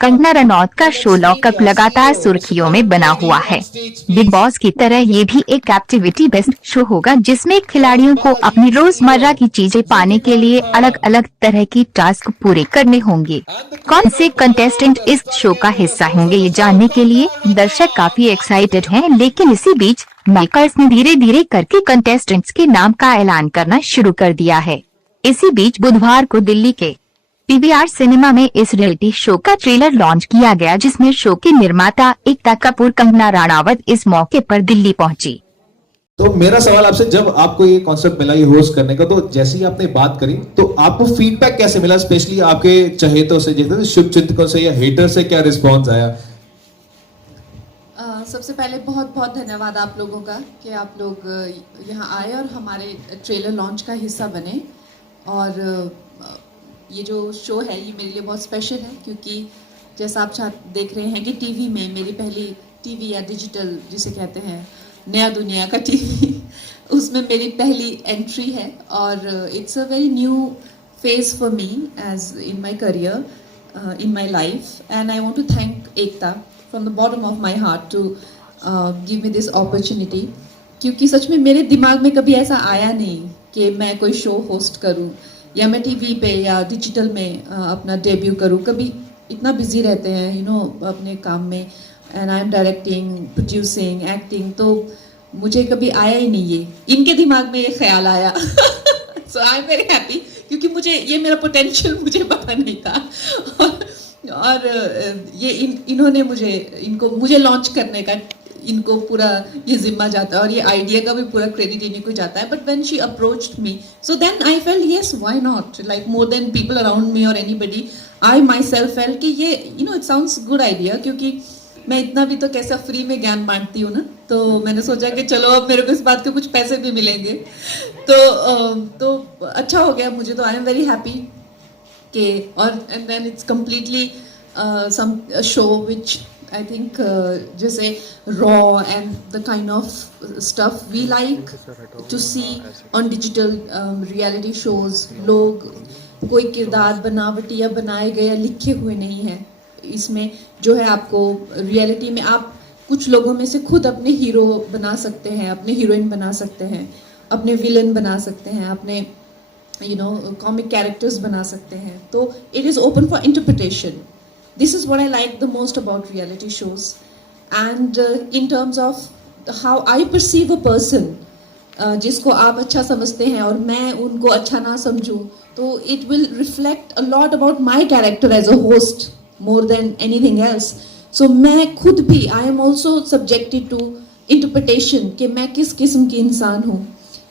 कंगना रनौत का show lockup लगातार सुर्खियों में बना हुआ है। बिग बॉस की तरह ये भी एक एक्टिविटी बेस्ड शो होगा जिसमें खिलाड़ियों को अपनी रोजमर्रा की चीजें पाने के लिए अलग अलग तरह की टास्क पूरे करने होंगे। कौन से कंटेस्टेंट इस शो का हिस्सा होंगे ये जानने के लिए दर्शक काफी एक्साइटेड हैं, लेकिन इसी बीच मेकर्स ने धीरे धीरे करके कंटेस्टेंट्स के नाम का ऐलान करना शुरू कर दिया है। इसी बीच बुधवार को दिल्ली के पीवीआर सिनेमा में इस रियलिटी शो का ट्रेलर लॉन्च किया गया, जिसमें शो की निर्माता एकता कपूर कंगना रनावत इस मौके पर दिल्ली पहुंची। तो मेरा सवाल आपसे, जब आपको ये कॉन्सेप्ट मिला ये होस्ट करने का, तो जैसे ही आपने बात करी तो आपको फीडबैक कैसे मिला, स्पेशली आपके चहेतों से, जैसे शुभचिंतकों से या हेटर से क्या रिस्पॉन्स आया? सबसे पहले बहुत बहुत धन्यवाद आप लोगों का कि आप लोग यहाँ आए और हमारे ट्रेलर लॉन्च का हिस्सा बने। और ये जो शो है ये मेरे लिए बहुत स्पेशल है, क्योंकि जैसा आप देख रहे हैं कि टीवी में मेरी पहली टीवी या डिजिटल जिसे कहते हैं नया दुनिया का टीवी उसमें मेरी पहली एंट्री है। और it's a very new phase for me as in my career, in my life, and I want to thank Ekta from the bottom of my heart to give me this opportunity, क्योंकि सच में मेरे दिमाग में कभी ऐसा आया नहीं कि मैं कोई शो होस्ट करूं या मैं टीवी पे या डिजिटल में अपना डेब्यू करूं। कभी इतना बिजी रहते हैं अपने काम में, and I M directing, producing, acting, तो मुझे कभी आया ही नहीं ये, इनके दिमाग में ये ख्याल आया। सो आई एम वेरी हैप्पी, क्योंकि मुझे ये मेरा पोटेंशियल मुझे पता नहीं था। और ये इन्होंने मुझे लॉन्च करने का इनको पूरा ये जिम्मा जाता है और ये आइडिया का भी पूरा क्रेडिट इन्हीं को जाता है। But when she approached me, so then I felt yes why not, like more than people around me और anybody, I myself felt कि ये इट साउंड्स गुड आइडिया, क्योंकि मैं इतना भी तो कैसा फ्री में ज्ञान बांटती हूँ ना, तो मैंने सोचा कि चलो अब मेरे को इस बात के कुछ पैसे भी मिलेंगे, तो अच्छा हो गया मुझे। तो आई एम वेरी हैप्पी के, और and then it's completely some show which I think जैसे raw and the kind of stuff we like to see on digital reality shows, लोग कोई किरदार बनावटी या बनाए गए या लिखे हुए नहीं है इसमें। जो है आपको रियलिटी में आप कुछ लोगों में से खुद अपने हीरो बना सकते हैं, अपने हीरोइन बना सकते हैं, अपने विलन बना सकते हैं, अपने कॉमिक कैरेक्टर्स बना सकते हैं। तो it is open for interpretation. This is what I like the most about reality shows. And in terms of how I perceive a person, जिसको आप अच्छा समझते हैं और मैं उनको अच्छा ना समझूं, तो it will reflect a lot about my character as a host more than anything else. So मैं खुद भी I am also subjected to interpretation कि मैं किस किस्म की इंसान हूँ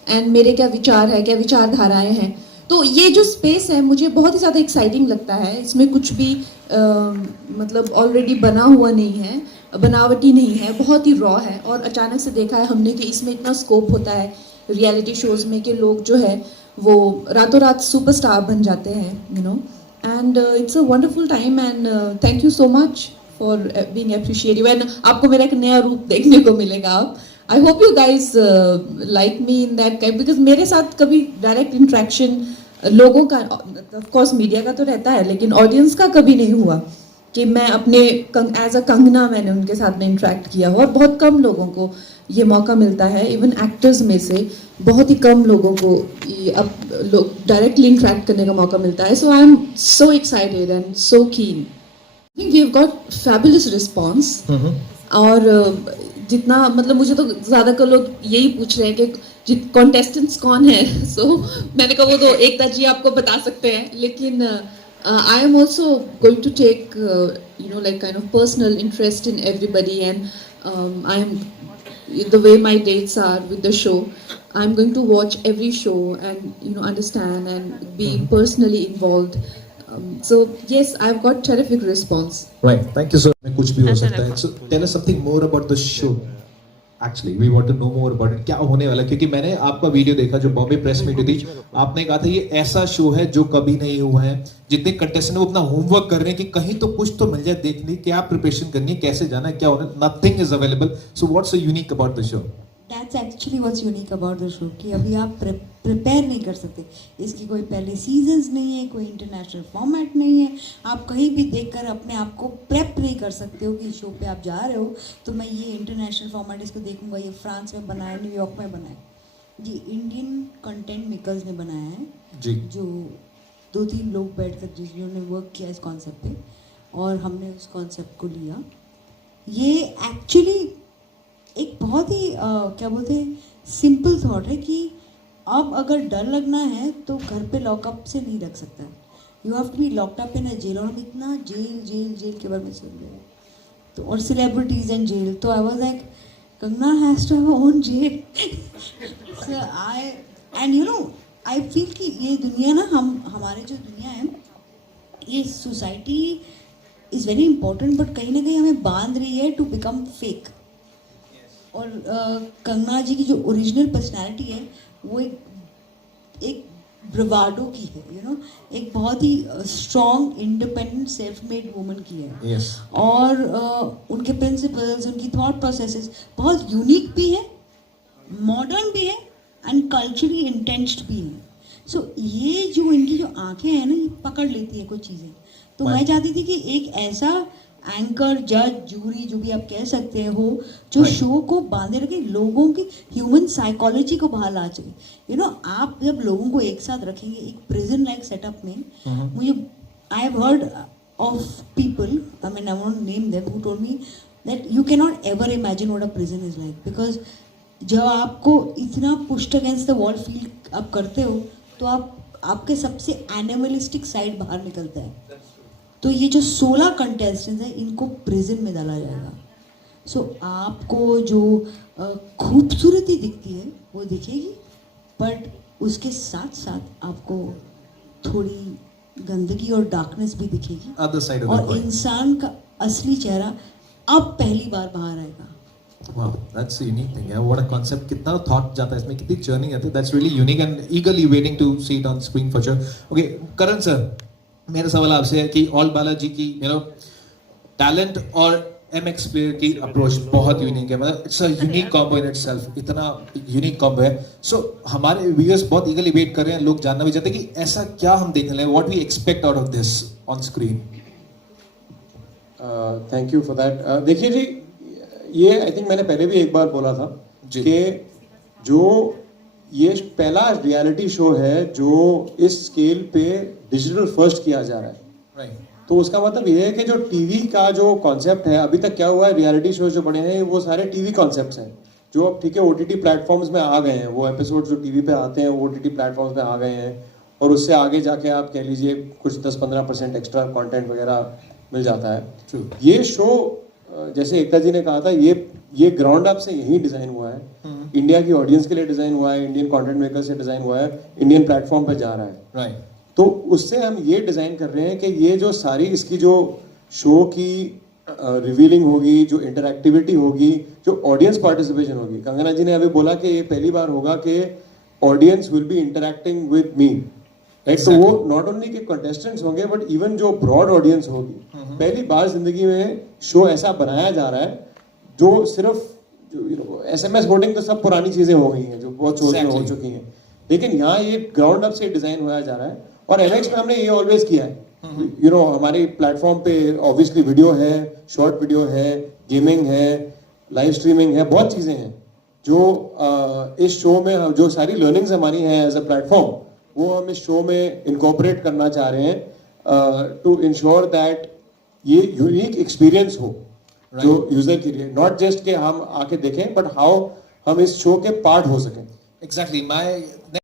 and मेरे क्या विचार है, क्या विचारधाराएं हैं। तो ये जो स्पेस है मुझे बहुत ही ज़्यादा एक्साइटिंग लगता है। इसमें कुछ भी मतलब ऑलरेडी बना हुआ नहीं है, बनावटी नहीं है, बहुत ही रॉ है। और अचानक से देखा है हमने कि इसमें इतना स्कोप होता है रियलिटी शोज़ में कि लोग जो है वो रातों रात सुपरस्टार बन जाते हैं, and it's a wonderful time, and thank you so much for being appreciative. And आपको मेरा एक नया रूप देखने को मिलेगा अब। I hope you guys like me in that kind, because मेरे साथ कभी डायरेक्ट इंट्रैक्शन लोगों का, ऑफ कोर्स मीडिया का तो रहता है, लेकिन ऑडियंस का कभी नहीं हुआ कि मैं अपने एज अ कंगना मैंने उनके साथ में इंटरेक्ट किया हो। और बहुत कम लोगों को ये मौका मिलता है, इवन एक्टर्स में से बहुत ही कम लोगों को अब डायरेक्टली इंटरेक्ट करने का मौका मिलता है। So I am so excited and so keen. We have got fabulous response. और जितना मतलब मुझे तो ज़्यादातर लोग यही पूछ रहे हैं कि कॉन्टेस्टेंट्स कौन है। सो मैंने कहा वो तो एकता जी आपको बता सकते हैं, लेकिन I am also going to take like kind of personal interest in everybody, and I am the way my dates are with the show, I am going to watch every show and understand and be personally involved. So yes, I've got terrific response. Right, thank you so much. कुछ भी हो सकता है. So tell us something more about the show. Actually, we want to know more about it. क्या होने वाला है? क्योंकि मैंने आपका वीडियो देखा जो बॉम्बे प्रेस मीट थी, आपने कहा था ये ऐसा शो है जो कभी नहीं हुआ है. जितने कंटेस्टेंट वो अपना होमवर्क कर रहे हैं कि कहीं तो कुछ तो मिल जाए देखने, क्या प्रिपरेशन करनी है, कैसे जाना है, क्या होना है. Nothing is available. So what's so unique about the show? That's actually what's unique about the show कि अभी आप प्रिपेयर नहीं कर सकते. इसकी कोई पहले सीजन्स नहीं है, कोई इंटरनेशनल फॉर्मेट नहीं है. आप कहीं भी देखकर अपने आप को प्रेप नहीं कर सकते हो कि शो पे आप जा रहे हो तो मैं ये इंटरनेशनल फॉर्मेट इसको देखूंगा, ये फ्रांस में बना है, न्यूयॉर्क में बना है. ये इंडियन कंटेंट मेकर्स ने बनाया है जी. जो 2-3 लोग बैठकर जिन्होंने वर्क किया इस कॉन्सेप्ट पे और हमने उस कॉन्सेप्ट को लिया. ये एक्चुअली एक बहुत ही क्या बोलते हैं सिंपल थॉट है कि अब अगर डर लगना है तो घर पे लॉकअप से नहीं रख सकता. You have to be locked up in a jail. और हम इतना जेल जेल जेल के बारे में सुन रहे हैं तो और सेलिब्रिटीज एंड जेल. तो I was like Kangana has to have own jail. So I and you know I feel कि ये दुनिया ना हमारे जो दुनिया है ये society is very important but कहीं ना कहीं हमें बांध रही है टू बिकम फेक. और कंगना जी की जो ओरिजिनल पर्सनालिटी है वो एक ब्रवाडो की है, यू नो, एक बहुत ही strong independent self made woman की है. Yes. और उनके प्रिंसिपल्स, उनकी थॉट प्रोसेसेस बहुत यूनिक भी है, मॉडर्न भी है एंड कल्चरली इंटेंस्ड भी है. सो ये जो इनकी जो आंखें हैं ना ये पकड़ लेती है कुछ चीज़ें. तो मैं चाहती थी कि एक ऐसा एंकर, जज, जूरी जो भी आप कह सकते हो जो शो को बांधे रखे, लोगों की ह्यूमन साइकोलॉजी को बाहर ला सके. यू नो आप जब लोगों को एक साथ रखेंगे एक प्रिजन लाइक सेटअप में, मुझे I have heard of people, I mean I won't name them, who told me that you can not ever imagine what a prison is like. Because जब आपको इतना pushed against the wall feel आप करते हो तो आपके सबसे animalistic side बाहर निकलता है. तो ये जो 16 कंटेस्टेंट्स हैं इनको प्रिजन में डाला जाएगा. सो आपको जो खूबसूरती दिखती है वो दिखेगी बट उसके साथ साथ आपको थोड़ी गंदगी और डार्कनेस भी दिखेगी. Other side of the और coin. इंसान का असली चेहरा अब पहली बार बाहर आएगा. Wow, that's a unique thing. Yeah, what a concept. कितना thought जाता है इसमें, कितनी journey आती है. That's really unique and eagerly waiting to see it on screen for sure. Okay, Karan sir, मेरा सवाल आपसे है कि ऑल बालाजी की टैलेंट और MX प्लेयर की अप्रोच बहुत यूनिक है. मतलब it's a unique combo in itself. इतना यूनिक कॉम्बो है. सो हमारे व्यूअर्स बहुत ईगरली वेट कर रहे हैं. लोग जानना भी चाहते हैं कि ऐसा क्या हम देखने लगे, what we expect out of this on screen. Thank you for that. देखिए जी, ये आई थिंक मैंने पहले भी एक बार बोला था कि जो ये पहला रियलिटी शो है जो इस स्केल पे डिजिटल फर्स्ट किया जा रहा है. राइट. तो उसका मतलब ये है कि जो टीवी का जो कॉन्सेप्ट है, अभी तक क्या हुआ है, रियलिटी शोज जो बने हैं वो सारे टीवी कॉन्सेप्ट्स हैं जो अब ठीक है OTT प्लेटफॉर्म्स में आ गए हैं. वो एपिसोड जो टीवी पे आते हैं वो OTT प्लेटफॉर्म्स में आ गए हैं और उससे आगे जाके आप कह लीजिए कुछ 10-15% एक्स्ट्रा कंटेंट वगैरह मिल जाता है. ये शो जैसे एकता जी ने कहा था ये ग्राउंड अप से यही डिजाइन हुआ है. इंडिया की ऑडियंस के लिए डिजाइन हुआ है, इंडियन कंटेंट मेकर से डिजाइन हुआ है, इंडियन प्लेटफॉर्म पे जा रहा है. राइट. तो उससे हम ये डिजाइन कर रहे हैं कि ये जो सारी इसकी जो शो की रिवीलिंग होगी, जो इंटरएक्टिविटी होगी, जो ऑडियंस पार्टिसिपेशन होगी. कंगना जी ने अभी बोला कि ये पहली बार होगा कि audience will be interacting with me. तो वो नॉट ओनली के कंटेस्टेंट्स होंगे बट इवन जो ब्रॉड ऑडियंस होगी. पहली बार जिंदगी में शो ऐसा बनाया जा रहा है जो सिर्फ SMS वोटिंग तो सब पुरानी चीजें हो गई हैं जो बहुत शोज में हो चुकी हैं, लेकिन यहाँ ये ग्राउंड अप से डिजाइन होया जा रहा है. और MX में हमने ये ऑलवेज किया है. हमारे प्लेटफॉर्म पे ऑब्वियसली वीडियो है, शॉर्ट वीडियो है, गेमिंग है, लाइव स्ट्रीमिंग है, बहुत चीजें हैं जो इस शो में जो सारी लर्निंग्स हमारी हैं एज अ प्लेटफॉर्म वो हम इस शो में इनकॉर्पोरेट करना चाह रहे हैं टू इंश्योर दैट ये यूनिक एक्सपीरियंस हो जो यूजर के लिए, नॉट जस्ट के हम आके देखें बट हाउ हम इस शो के पार्ट हो सकें. Exactly. My